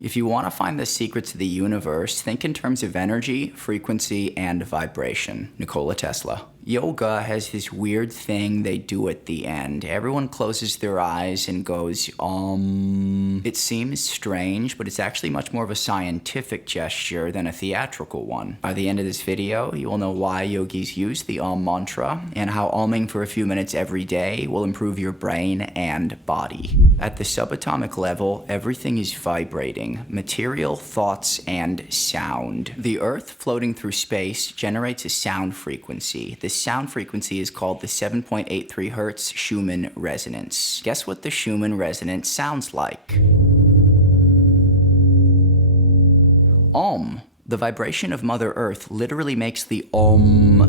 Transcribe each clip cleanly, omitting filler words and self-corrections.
If you want to find the secrets of the universe, think in terms of energy, frequency, and vibration. Nikola Tesla. Yoga has this weird thing they do at the end. Everyone closes their eyes and goes, It seems strange, but it's actually much more of a scientific gesture than a theatrical one. By the end of this video, you will know why yogis use the mantra and how umming for a few minutes every day will improve your brain and body. At the subatomic level, everything is vibrating. Material, thoughts, and sound. The Earth floating through space generates a sound frequency. This sound frequency is called the 7.83 Hertz Schumann resonance. Guess what the Schumann resonance sounds like? The vibration of Mother Earth literally makes the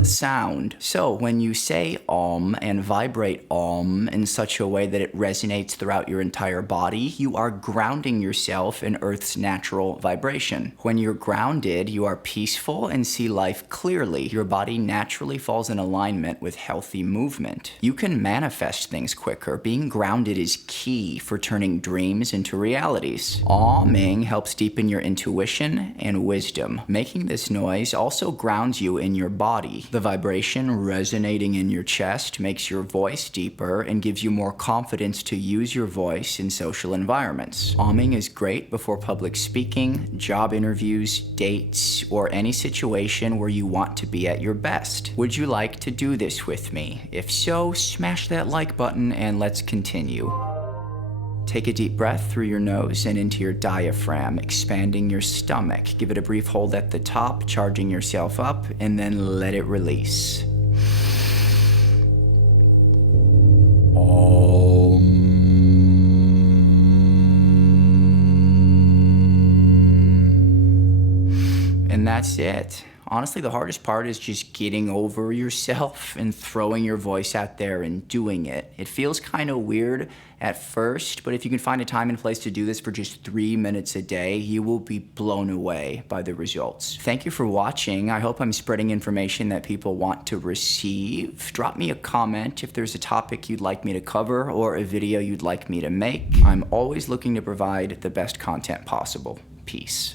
sound. So when you say and vibrate in such a way that it resonates throughout your entire body, you are grounding yourself in Earth's natural vibration. When you're grounded, you are peaceful and see life clearly. Your body naturally falls in alignment with healthy movement. You can manifest things quicker. Being grounded is key for turning dreams into realities. Amming helps deepen your intuition and wisdom. Making this noise also grounds you in your body. The vibration resonating in your chest makes your voice deeper and gives you more confidence to use your voice in social environments. Amming is great before public speaking, job interviews, dates, or any situation where you want to be at your best. Would you like to do this with me? If so, smash that like button and let's continue. Take a deep breath through your nose and into your diaphragm, expanding your stomach. Give it a brief hold at the top, charging yourself up, and then let it release. And that's it. Honestly, the hardest part is just getting over yourself and throwing your voice out there and doing it. It feels kind of weird at first, but if you can find a time and place to do this for just 3 minutes a day, you will be blown away by the results. Thank you for watching. I hope I'm spreading information that people want to receive. Drop me a comment if there's a topic you'd like me to cover or a video you'd like me to make. I'm always looking to provide the best content possible. Peace.